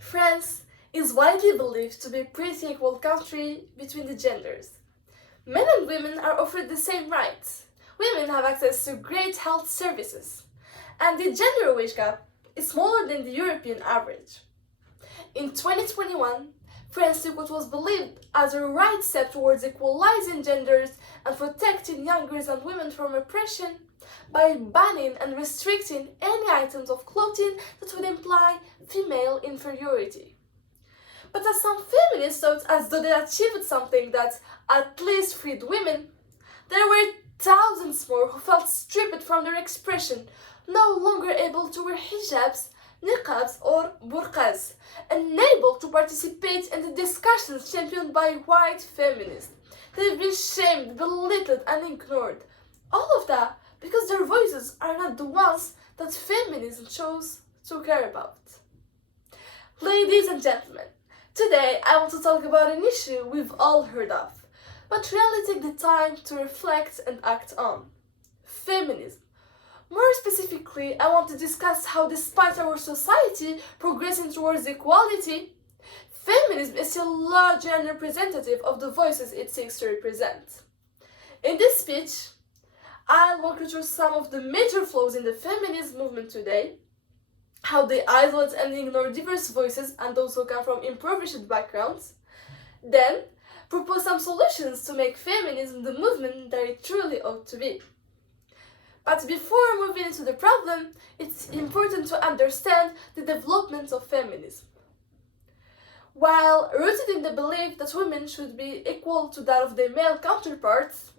France is widely believed to be a pretty equal country between the genders. Men and women are offered the same rights. Women have access to great health services, and the gender wage gap is smaller than the European average. In 2021, France took what was believed as a right step towards equalizing genders and protecting young girls and women from oppression by banning and restricting any items of clothing that would imply female inferiority. But as some feminists thought as though they achieved something that at least freed women, there were thousands more who felt stripped from their expression, no longer able to wear hijabs, niqabs or burqas, unable to participate in the discussions championed by white feminists. They've been shamed, belittled and ignored. All of that because their voices are not the ones that feminism chose to care about. Ladies and gentlemen, today I want to talk about an issue we've all heard of, but rarely take the time to reflect and act on. Feminism. More specifically, I want to discuss how despite our society progressing towards equality, feminism is still largely unrepresentative of the voices it seeks to represent. In this speech, I'll walk you through some of the major flaws in the feminist movement today, how they isolate and ignore diverse voices and those who come from impoverished backgrounds, then propose some solutions to make feminism the movement that it truly ought to be. But before moving into the problem, it's important to understand the development of feminism. While rooted in the belief that women should be equal to that of their male counterparts,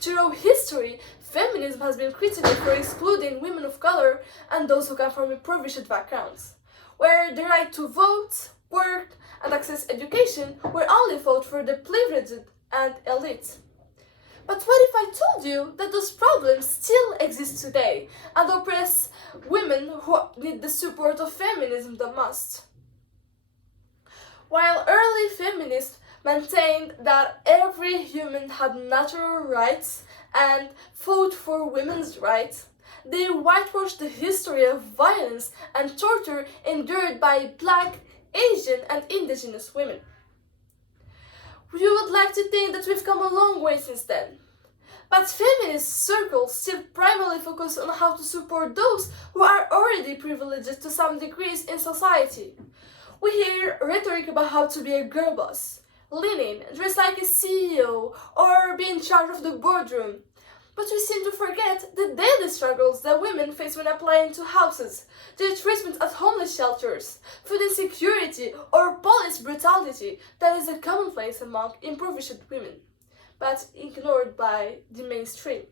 throughout history, feminism has been critical for excluding women of color and those who come from impoverished backgrounds, where the right to vote, work, and access education were only fought for the privileged and elite. But what if I told you that those problems still exist today and oppress women who need the support of feminism the most? While early feminists maintained that every human had natural rights and fought for women's rights, they whitewashed the history of violence and torture endured by Black, Asian, and Indigenous women. You would like to think that we've come a long way since then. But feminist circles still primarily focus on how to support those who are already privileged to some degrees in society. We hear rhetoric about how to be a girl boss, lean in, dress like a CEO, or be in charge of the boardroom. But we seem to forget the daily struggles that women face when applying to houses, their treatment at homeless shelters, food insecurity, or police brutality that is a commonplace among impoverished women, but ignored by the mainstream.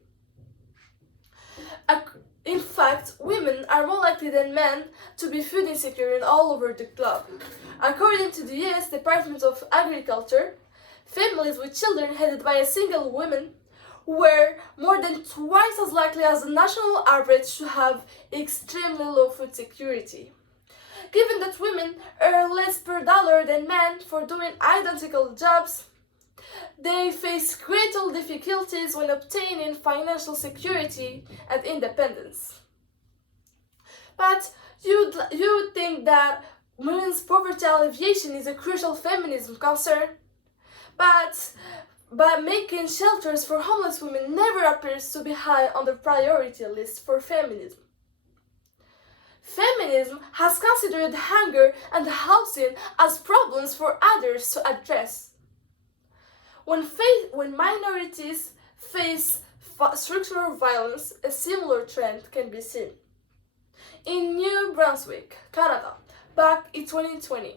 In fact, women are more likely than men to be food insecure in all over the globe. According to the US Department of Agriculture, families with children headed by a single woman were more than twice as likely as the national average to have extremely low food security. Given that women earn less per dollar than men for doing identical jobs, they face greater difficulties when obtaining financial security and independence. But you'd think that women's poverty alleviation is a crucial feminism concern, but making shelters for homeless women never appears to be high on the priority list for feminism. Feminism has considered hunger and housing as problems for others to address. When minorities face structural violence, a similar trend can be seen. In New Brunswick, Canada, back in 2020,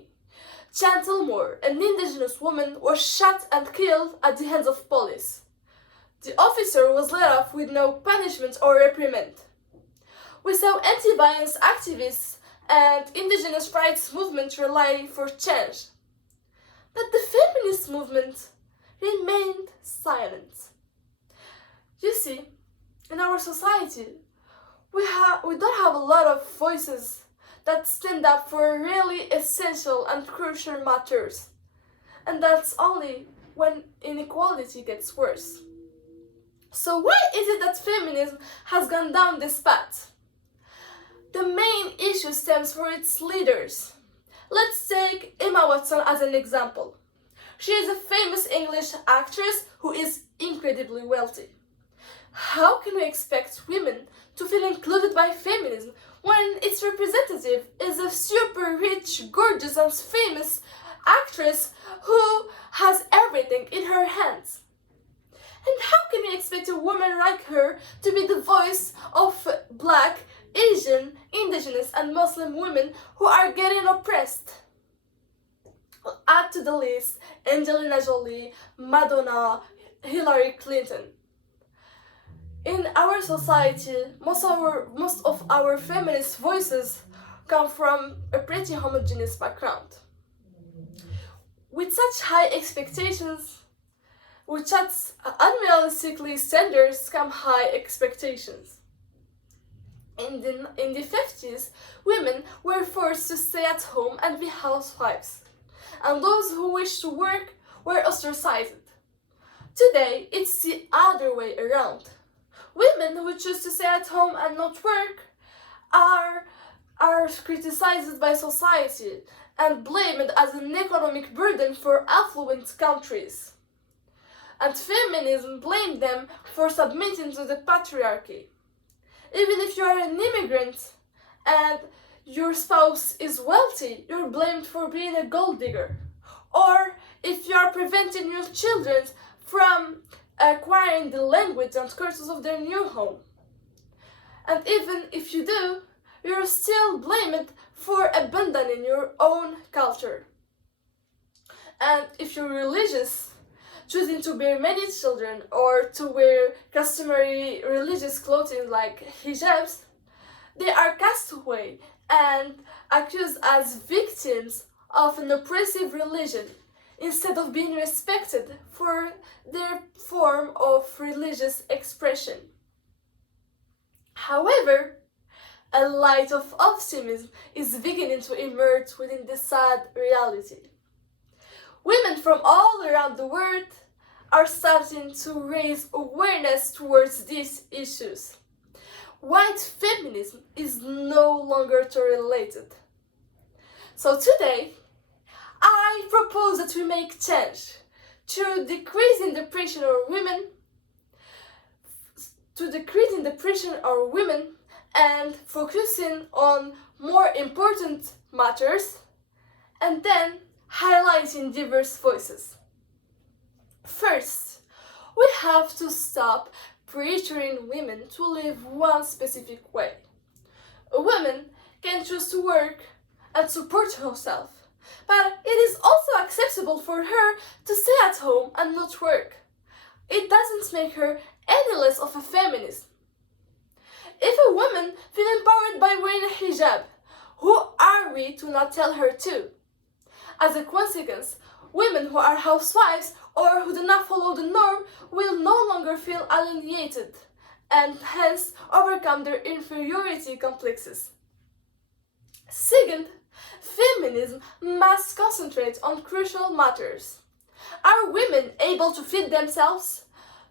Chantal Moore, an Indigenous woman, was shot and killed at the hands of police. The officer was let off with no punishment or reprimand. We saw anti-violence activists and Indigenous rights movement rallying for change. But the feminist movement remained silent. You see, in our society, we don't have a lot of voices that stand up for really essential and crucial matters. And that's only when inequality gets worse. So why is it that feminism has gone down this path? The main issue stems from its leaders. Let's take Emma Watson as an example. She is a famous English actress who is incredibly wealthy. How can we expect women to feel included by feminism when its representative is a super rich, gorgeous, and famous actress who has everything in her hands? And how can we expect a woman like her to be the voice of Black, Asian, Indigenous, and Muslim women who are getting oppressed? Add to the list Angelina Jolie, Madonna, Hillary Clinton. In our society, most of our feminist voices come from a pretty homogeneous background. With such high expectations, with such unrealistically standards come high expectations. In the 50s, women were forced to stay at home and be housewives, and those who wished to work were ostracized. Today, it's the other way around. Women who choose to stay at home and not work are criticized by society and blamed as an economic burden for affluent countries. And feminism blamed them for submitting to the patriarchy. Even if you are an immigrant and your spouse is wealthy, you're blamed for being a gold digger. Or if you are preventing your children from acquiring the language and cultures of their new home. And even if you do, you're still blamed for abandoning your own culture. And if you're religious, choosing to bear many children or to wear customary religious clothing like hijabs, they are cast away and accused as victims of an oppressive religion instead of being respected for their form of religious expression. However, a light of optimism is beginning to emerge within this sad reality. Women from all around the world are starting to raise awareness towards these issues. White feminism is no longer related. So today, I propose that we make change to decreasing depression of women, and focusing on more important matters, and then highlighting diverse voices. First, we have to stop pressuring women to live one specific way. A woman can choose to work and support herself, but it is also acceptable for her to stay at home and not work. It doesn't make her any less of a feminist. If a woman feels empowered by wearing a hijab, who are we to not tell her to? As a consequence, women who are housewives or who do not follow the norm will no longer feel alienated and hence overcome their inferiority complexes. Second, feminism must concentrate on crucial matters. Are women able to feed themselves?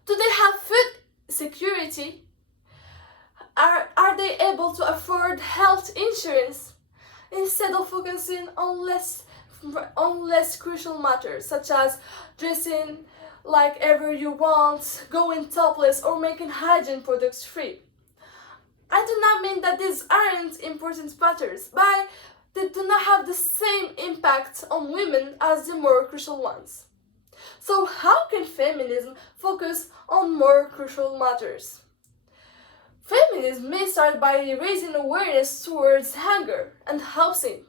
Do they have food security? Are they able to afford health insurance? Instead of focusing on less crucial matters, such as dressing like ever you want, going topless, or making hygiene products free. I do not mean that these aren't important matters, but they do not have the same impact on women as the more crucial ones. So how can feminism focus on more crucial matters? Feminism may start by raising awareness towards hunger and housing.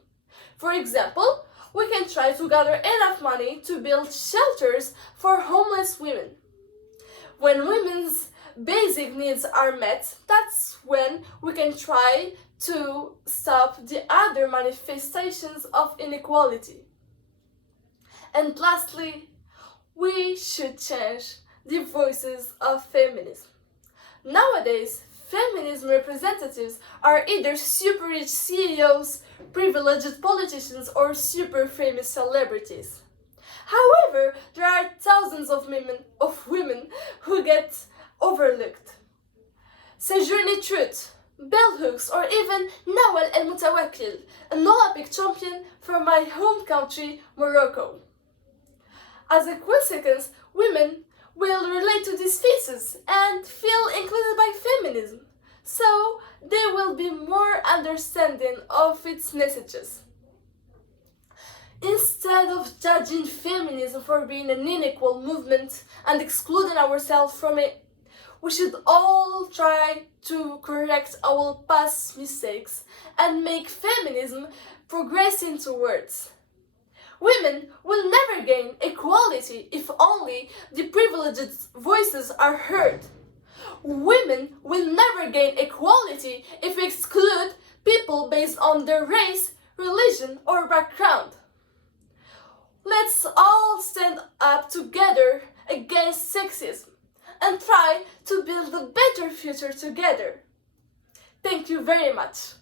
For example, we can try to gather enough money to build shelters for homeless women. When women's basic needs are met, that's when we can try to stop the other manifestations of inequality. And lastly, we should change the voices of feminism. Nowadays, feminism representatives are either super rich CEOs, privileged politicians, or super famous celebrities. However, there are thousands of women who get overlooked. Sejourne Truth, Bell Hooks, or even Nawal El Mutawakkil, an Olympic champion from my home country, Morocco. As a consequence, women will relate to these faces and feel included by feminism, so they will be more understanding of its messages. Instead of judging feminism for being an unequal movement and excluding ourselves from it, we should all try to correct our past mistakes and make feminism progressing towards. Women will never gain equality if only the privileged voices are heard. Women will never gain equality if we exclude people based on their race, religion, or background. Let's all stand up together against sexism and try to build a better future together. Thank you very much.